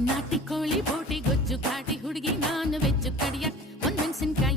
ನಾಟಿ ಕೋಳಿ ಬೋಟಿ ಗೊಜ್ಜು ಘಾಟಿ ಹುಡುಗಿ ನಾನ್ ವೆಜ್ಜು ಕಡಿಯ ಒಂದ್ ಮೆಣಸಿನ್ಕಾಯಿ